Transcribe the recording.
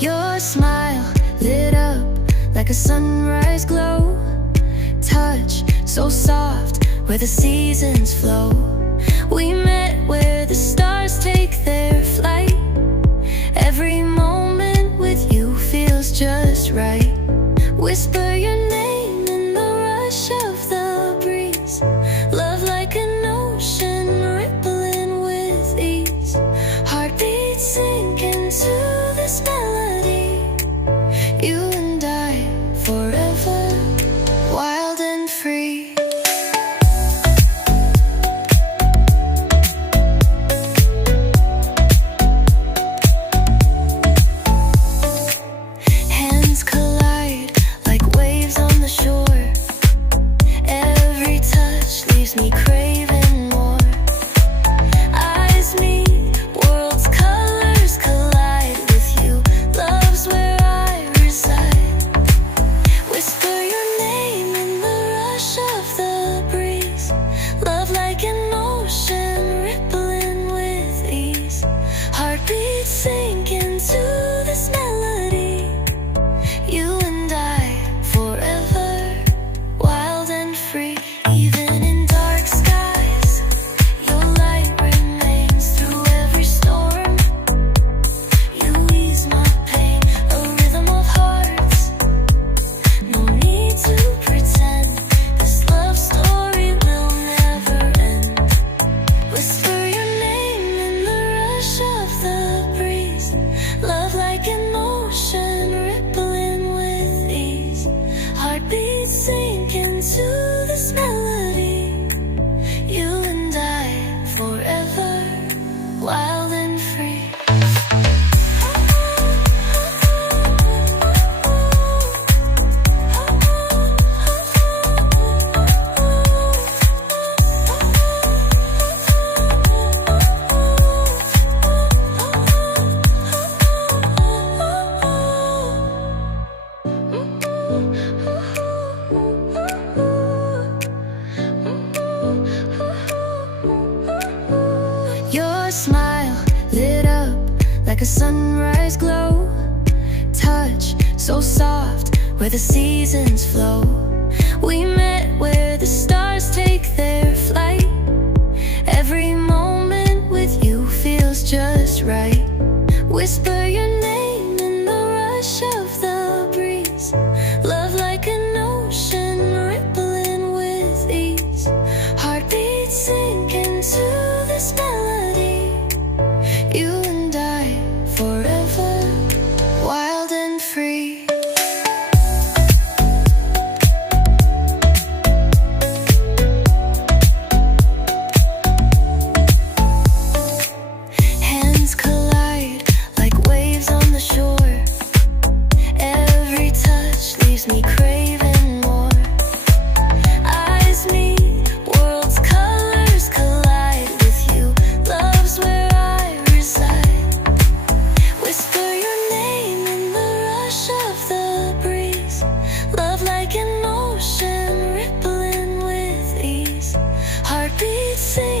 Your smile lit up like a sunrise glow. Touch so soft where the seasons flow. We met where the stars take their flight. Every moment with you feels just right. Whisper your name in the rush of the breeze. Love like an ocean rippling with ease. Heartbeats sink into this melody. You and I forever, wild and free. Hands collide like waves on the shore. Every touch leaves me craving more. Eyes meet, worlds' colors collide with you. Love's where I reside. Whisper your name in the rush of the breeze. Love like an ocean rippling with ease. Heartbeats sink into this melody. You and I forever, wild and free. Even in dark skies, your light remains through every storm. You ease my pain, a rhythm of hearts. No need to pretend, this love story will never end. Whisper your name in the rush of the breeze. Love like an ocean rippling with ease. Heartbeats sink into this melody. You and I forever, wild and free. Your smile lit up like a sunrise glow. Touch so soft where the seasons flow. We met where the stars take their flight. Every moment with you feels just right. Whisper your name in the rush of the breeze. Love like an ocean rippling with ease. Heartbeats sink into this melody. You and I forever, wild and free. Hands collide like waves on the shore. Every touch leaves me craving more. Eyes meet, worlds' colors collide with you. Love's where I reside. Whisper your name in the rush of the breeze. Love like an ocean rippling with ease. Heartbeats sing